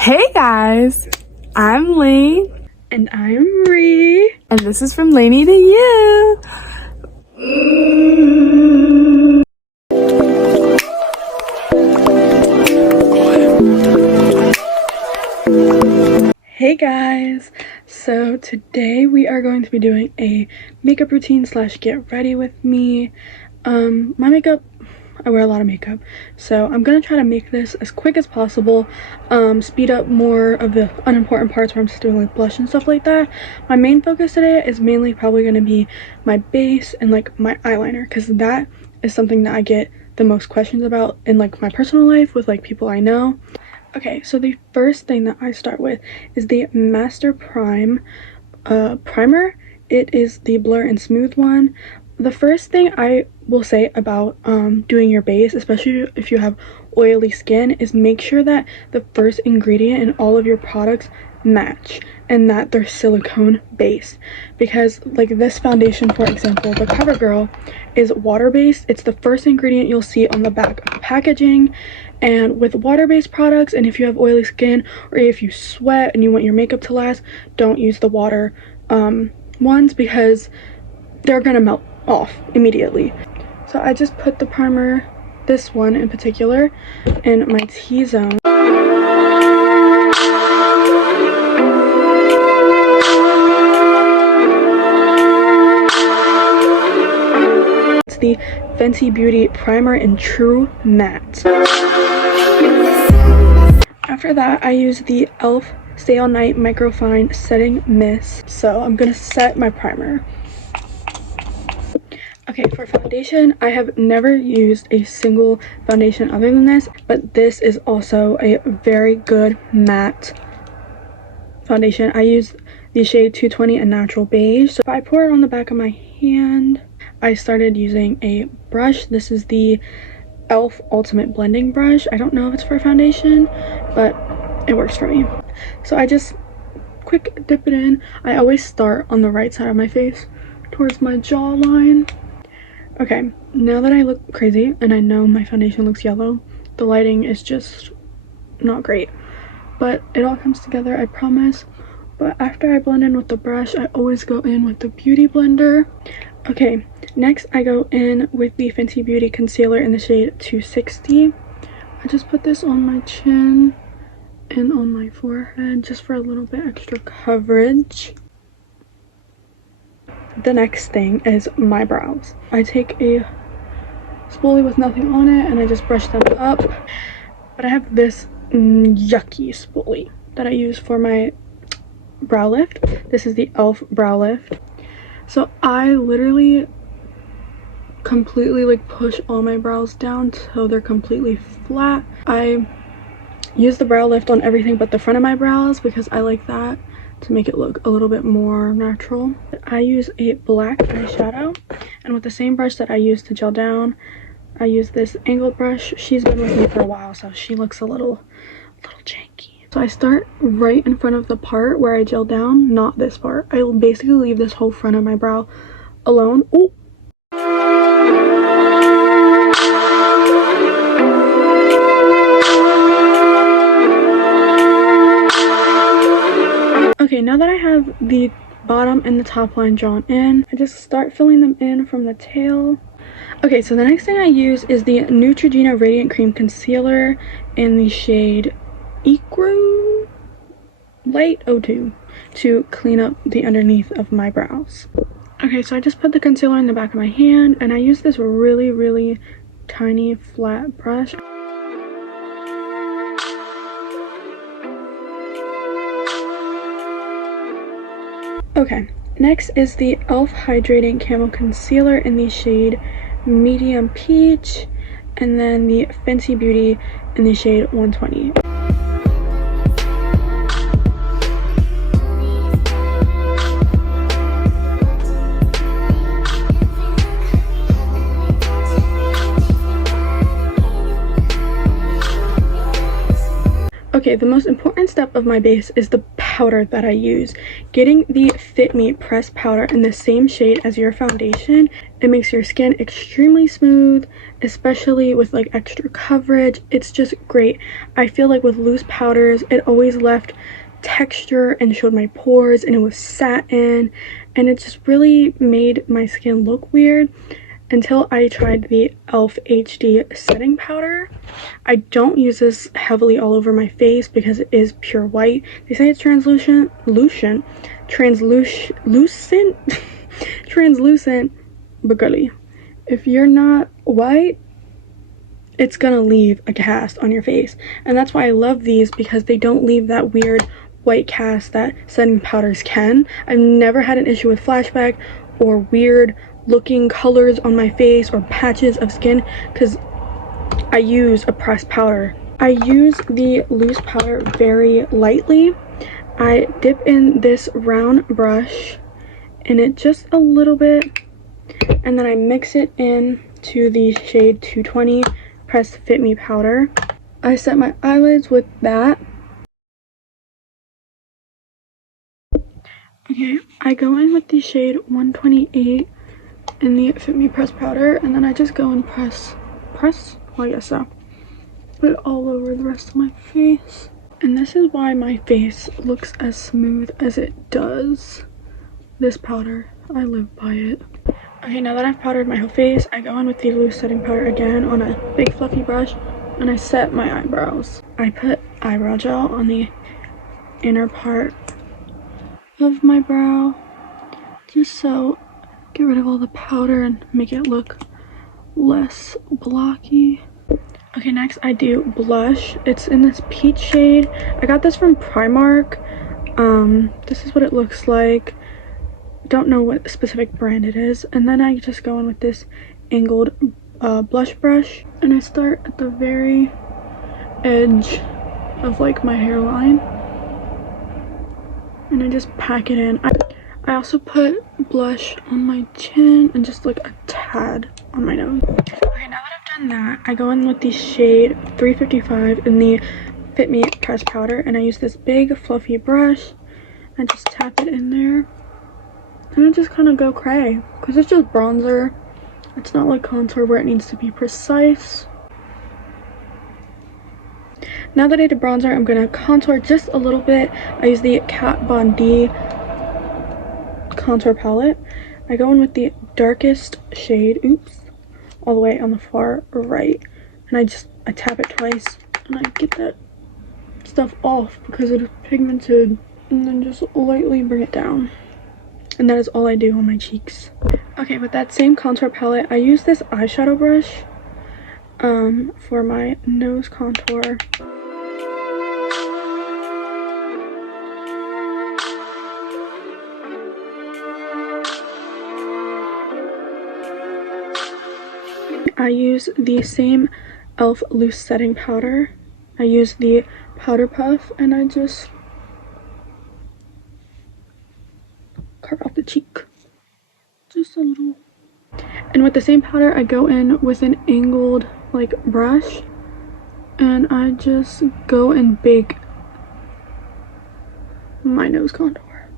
Hey guys, I'm Laine. And I'm Ree. And this is From Laine to You. Hey guys, so today we are going to be doing a makeup routine slash get ready with me. My makeup, I wear a lot of makeup, so I'm gonna try to make this as quick as possible, speed up more of the unimportant parts where I'm just doing like blush and stuff like that. My main focus today is mainly probably gonna be my base and like my eyeliner, because that is something that I get the most questions about in like my personal life with like people I know. Okay, so the first thing that I start with is the Master Prime primer. It is the Blur and Smooth one. The first thing I will say about doing your base, especially if you have oily skin, is make sure that the first ingredient in all of your products match and that they're silicone based, because like this foundation, for example, the CoverGirl, is water based. It's the first ingredient you'll see on the back of the packaging. And with water-based products, and if you have oily skin or if you sweat and you want your makeup to last, don't use the water ones, because they're gonna melt off immediately. So I just put the primer, this one in particular, in my T-zone. It's the Fenty Beauty Primer in True Matte. After that, I use the e.l.f. Stay All Night Microfine Setting Mist. So I'm gonna set my primer. Okay, for foundation, I have never used a single foundation other than this, but this is also a very good matte foundation. I use the shade 220 in Natural Beige. So I pour it on the back of my hand. I started using a brush. This is the e.l.f. Ultimate Blending Brush. I don't know if it's for foundation, but it works for me. So I just quick dip it in. I always start on the right side of my face towards my jawline. Okay, now that I look crazy and I know my foundation looks yellow, the lighting is just not great, but it all comes together, I promise. But after I blend in with the brush, I always go in with the Beauty Blender. Okay, next I go in with the Fenty Beauty Concealer in the shade 260. I just put this on my chin and on my forehead just for a little bit extra coverage. The next thing is my brows. I take a spoolie with nothing on it and I just brush them up. But I have this yucky spoolie that I use for my brow lift. This is the e.l.f. Brow Lift. So I literally completely like push all my brows down so they're completely flat. I use the brow lift on everything but the front of my brows because I like that to make it look a little bit more natural. I use a black eyeshadow, and with the same brush that I use to gel down, I use this angled brush. She's been with me for a while, so she looks a little janky. So I start right in front of the part where I gel down, not this part. I will basically leave this whole front of my brow alone. Ooh. Okay, now that I have the bottom and the top line drawn in, I just start filling them in from the tail. Okay, so the next thing I use is the Neutrogena Radiant Cream Concealer in the shade Ecru Light 02 to clean up the underneath of my brows. Okay, so I just put the concealer in the back of my hand and I use this really tiny flat brush. Okay, next is the e.l.f. Hydrating Camo Concealer in the shade Medium Peach, and then the Fenty Beauty in the shade 120. Okay, the most important step of my base is the powder that I use. Getting the Fit Me pressed powder in the same shade as your foundation, it makes your skin extremely smooth, especially with like extra coverage. It's just great. I feel like with loose powders, it always left texture and showed my pores, and it was satin, and it just really made my skin look weird until I tried the e.l.f. HD setting powder. I don't use this heavily all over my face because it is pure white. They say it's translucent, but girly, if you're not white, it's gonna leave a cast on your face. And that's why I love these, because they don't leave that weird white cast that setting powders can. I've never had an issue with flashback or weird looking colors on my face or patches of skin because I use a pressed powder. I use the loose powder very lightly. I dip in this round brush in it just a little bit, and then I mix it in to the shade 220 pressed Fit Me powder. I set my eyelids with that. Okay, I go in with the shade 128 in the Fit Me pressed powder, and then I just go and press, well, I guess so, put it all over the rest of my face. And this is why my face looks as smooth as it does. This powder, I live by it. Okay, now that I've powdered my whole face, I go in with the loose setting powder again on a big fluffy brush, and I set my eyebrows. I put eyebrow gel on the inner part of my brow, just so get rid of all the powder and make it look less blocky. Okay, next I do blush. It's in this peach shade. I got this from Primark. This is what it looks like. Don't know what specific brand it is. And then I just go in with this angled blush brush, and I start at the very edge of like my hairline, and I just pack it in. I also put blush on my chin and just like a tad on my nose. Okay, now that I've done that, I go in with the shade 355 in the Fit Me pressed powder, and I use this big fluffy brush and just tap it in there, and I just kind of go cray because it's just bronzer. It's not like contour where it needs to be precise. Now that I did bronzer, I'm gonna contour just a little bit. I use the Kat Von D contour palette. I go in with the darkest shade, all the way on the far right, and I tap it twice, and I get that stuff off because it is pigmented, and then just lightly bring it down. And that is all I do on my cheeks. Okay, with that same contour palette, I use this eyeshadow brush for my nose contour. I use the same e.l.f. loose setting powder. I use the powder puff, and I just carve out the cheek just a little. And with the same powder, I go in with an angled like brush, and I just go and bake my nose contour.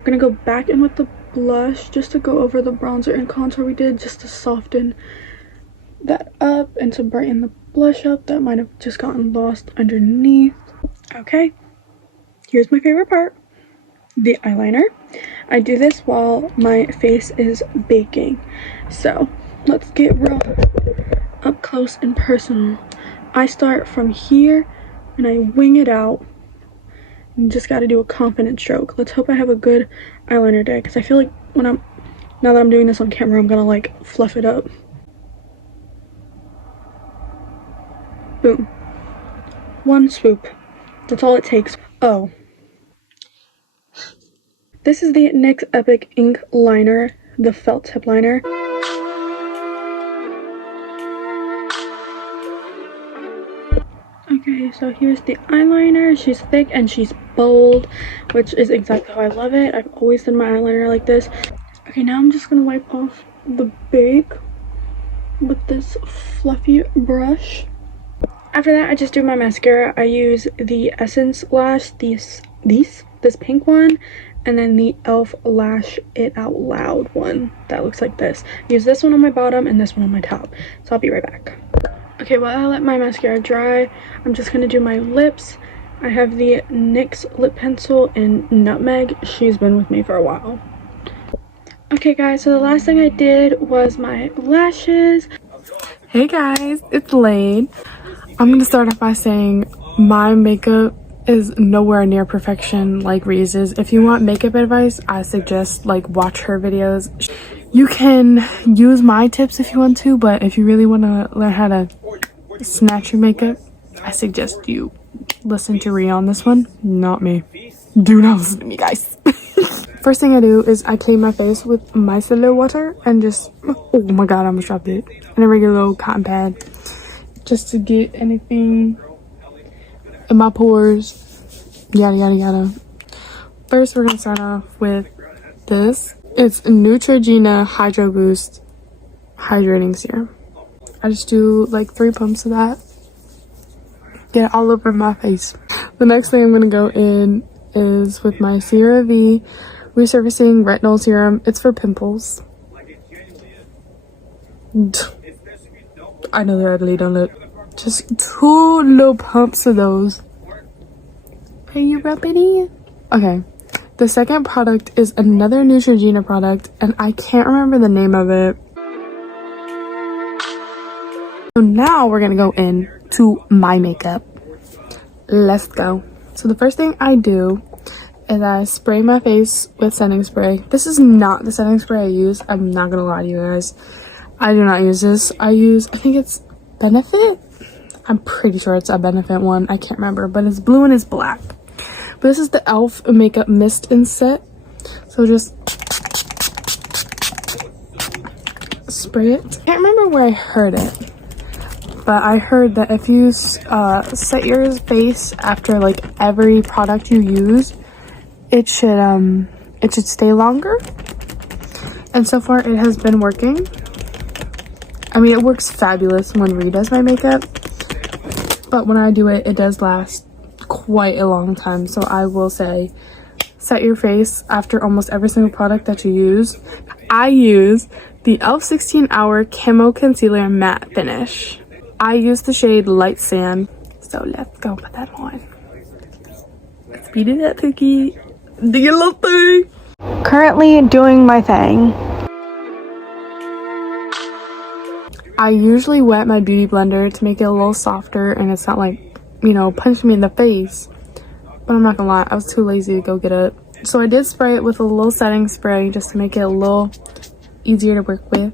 I'm gonna go back in with the blush just to go over the bronzer and contour we did, just to soften that up and to brighten the blush up that might have just gotten lost underneath. Okay, here's my favorite part, the eyeliner. I do this while my face is baking, so let's get real up close and personal. I start from here and I wing it out. You just got to do a confident stroke. Let's hope I have a good eyeliner day, because I feel like now that I'm doing this on camera, I'm gonna like fluff it up. Boom. One swoop. That's all it takes. Oh. This is the NYX Epic Ink Liner, the felt tip liner. Okay, so here's the eyeliner. She's thick and she's bold, which is exactly how I love it. I've always done my eyeliner like this. Okay, now I'm just gonna wipe off the bake with this fluffy brush. After that, I just do my mascara. I use the Essence Lash, this pink one, and then the e.l.f. Lash It Out Loud one that looks like this. I use this one on my bottom and this one on my top. So I'll be right back. Okay, while I let my mascara dry, I'm just gonna do my lips. I have the NYX lip pencil in Nutmeg. She's been with me for a while. Okay guys, so the last thing I did was my lashes. Hey guys, it's Laine. I'm gonna start off by saying my makeup is nowhere near perfection like Reese's. If you want makeup advice, I suggest like watch her videos. You can use my tips if you want to, but if you really want to learn how to snatch your makeup, I suggest you listen to Rhea on this one, not me. Do not listen to me, guys. First thing I do is I clean my face with micellar water and just, oh my god, I almost dropped it, and a regular little cotton pad, just to get anything in my pores, yada yada yada. First, we're gonna start off with this. It's Neutrogena Hydro Boost Hydrating Serum. I just do like 3 pumps of that. Get it all over my face. The next thing I'm gonna go in is with my ceraVe Resurfacing Retinol Serum. It's for pimples. I know they're ugly, don't look. Just 2 little pumps of those. Are you rubbing it? Okay. The second product is another Neutrogena product, and I can't remember the name of it. So now we're gonna go in to my makeup. Let's go. So the first thing I do is I spray my face with setting spray. This is not the setting spray I use. I'm not gonna lie to you guys. I do not use this. I think it's Benefit. I'm pretty sure it's a Benefit one. I can't remember, but it's blue and it's black. But this is the e.l.f. Makeup Mist and Set. So just spray it. I can't remember where I heard it, but I heard that if you set your face after like every product you use, it should stay longer. And so far it has been working. I mean, it works fabulous when Rhea does my makeup, but when I do it, it does last quite a long time. So I will say, set your face after almost every single product that you use. I use the e.l.f. 16 Hour Camo Concealer Matte Finish. I use the shade Light Sand. So let's go put that on. Let's speed it up, Cookie. Do your little thing. Currently doing my thing. I usually wet my beauty blender to make it a little softer and it's not like, you know, punching me in the face. But I'm not gonna lie, I was too lazy to go get it. So I did spray it with a little setting spray just to make it a little easier to work with.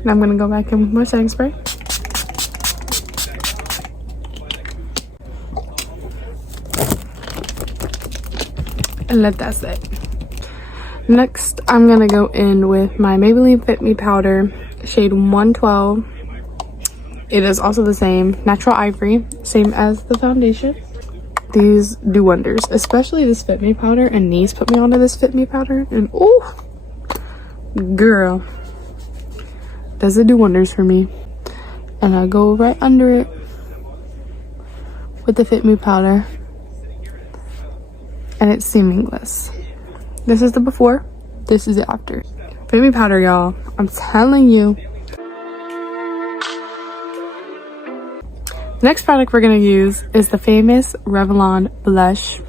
And I'm gonna go back in with more setting spray. And let that set. Next, I'm gonna go in with my Maybelline Fit Me powder, shade 112. It is also the same, natural ivory, same as the foundation. These do wonders, especially this Fit Me powder, and these put me onto this Fit Me powder, and oh, girl, does it do wonders for me. And I go right under it with the Fit Me powder, and it's seamless. This is the before, this is the after. Fit Me powder, y'all, I'm telling you. The next product we're gonna use is the famous Revlon blush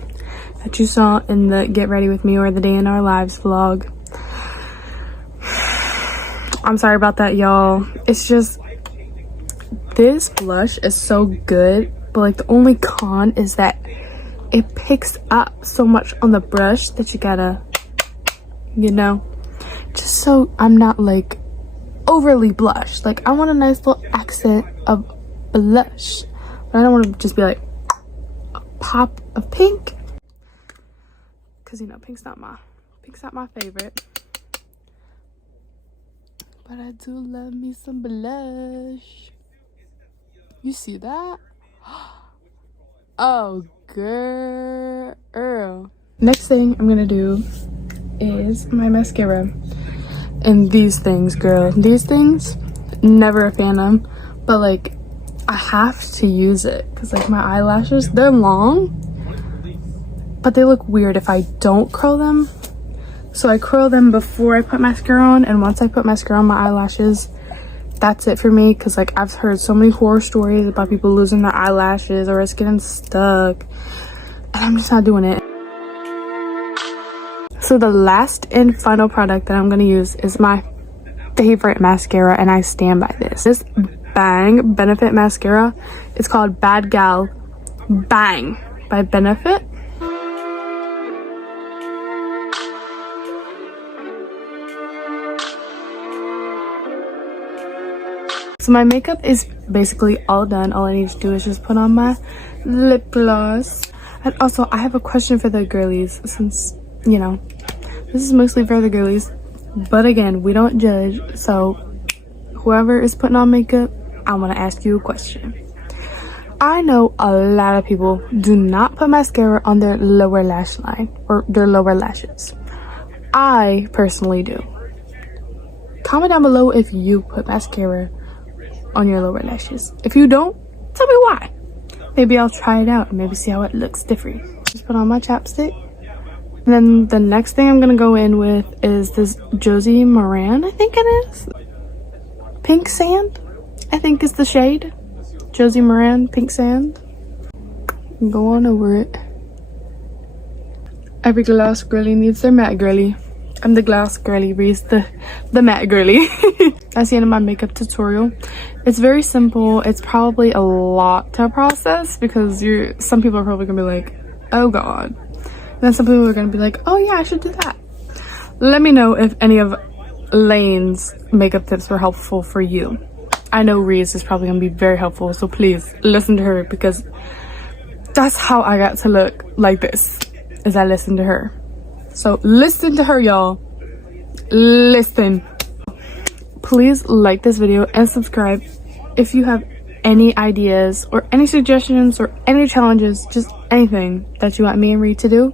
that you saw in the Get Ready With Me or the Day in Our Lives vlog. I'm sorry about that, y'all. It's just, this blush is so good, but like the only con is that it picks up so much on the brush that you gotta, you know, just so I'm not like overly blushed. Like, I want a nice little accent of blush, but I don't want to just be like a pop of pink, because you know pink's not my favorite. But I do love me some blush. You see that? Oh, girl. Next thing I'm gonna do is my mascara. And these things, girl. These things, never a fan of. But, like, I have to use it. Because, like, my eyelashes, they're long. But they look weird if I don't curl them. So I curl them before I put mascara on. And once I put mascara on my eyelashes, that's it for me. Because, like, I've heard so many horror stories about people losing their eyelashes or it's getting stuck. And I'm just not doing it. So the last and final product that I'm going to use is my favorite mascara. And I stand by this. This Bang Benefit mascara. It's called Bad Gal Bang by Benefit. So my makeup is basically all done. All I need to do is just put on my lip gloss. And also, I have a question for the girlies, since, you know, this is mostly for the girlies. But again, we don't judge. So whoever is putting on makeup, I want to ask you a question. I know a lot of people do not put mascara on their lower lash line or their lower lashes. I personally do. Comment down below if you put mascara on your lower lashes. If you don't, tell me why. Maybe I'll try it out and maybe see how it looks different. Just put on my chapstick. And then the next thing I'm gonna go in with is this Josie Moran, I think it is. Pink Sand, I think is the shade. Josie Moran Pink Sand. Go on over it. Every glass girly needs their matte girly. I'm the glass girly, Reese the matte girly. That's the end of my makeup tutorial. It's very simple. It's probably a lot to process because some people are probably gonna be like, oh god. And then some people are gonna be like, oh yeah, I should do that. Let me know if any of Laine's makeup tips were helpful for you. I know Reese is probably gonna be very helpful, so please listen to her because that's how I got to look like this, is I listened to her. So listen to her, y'all. Listen. Please like this video and subscribe if you have any ideas or any suggestions or any challenges, just anything that you want me and Reed to do.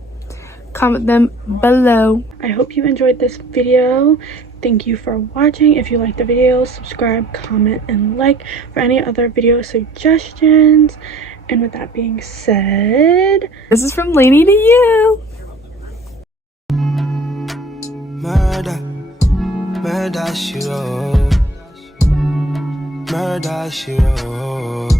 Comment them below. I hope you enjoyed this video. Thank you for watching. If you liked the video, subscribe, comment, and like for any other video suggestions. And with that being said, this is from Laine to you. Murder, murder, she wrote. Murder, she wrote.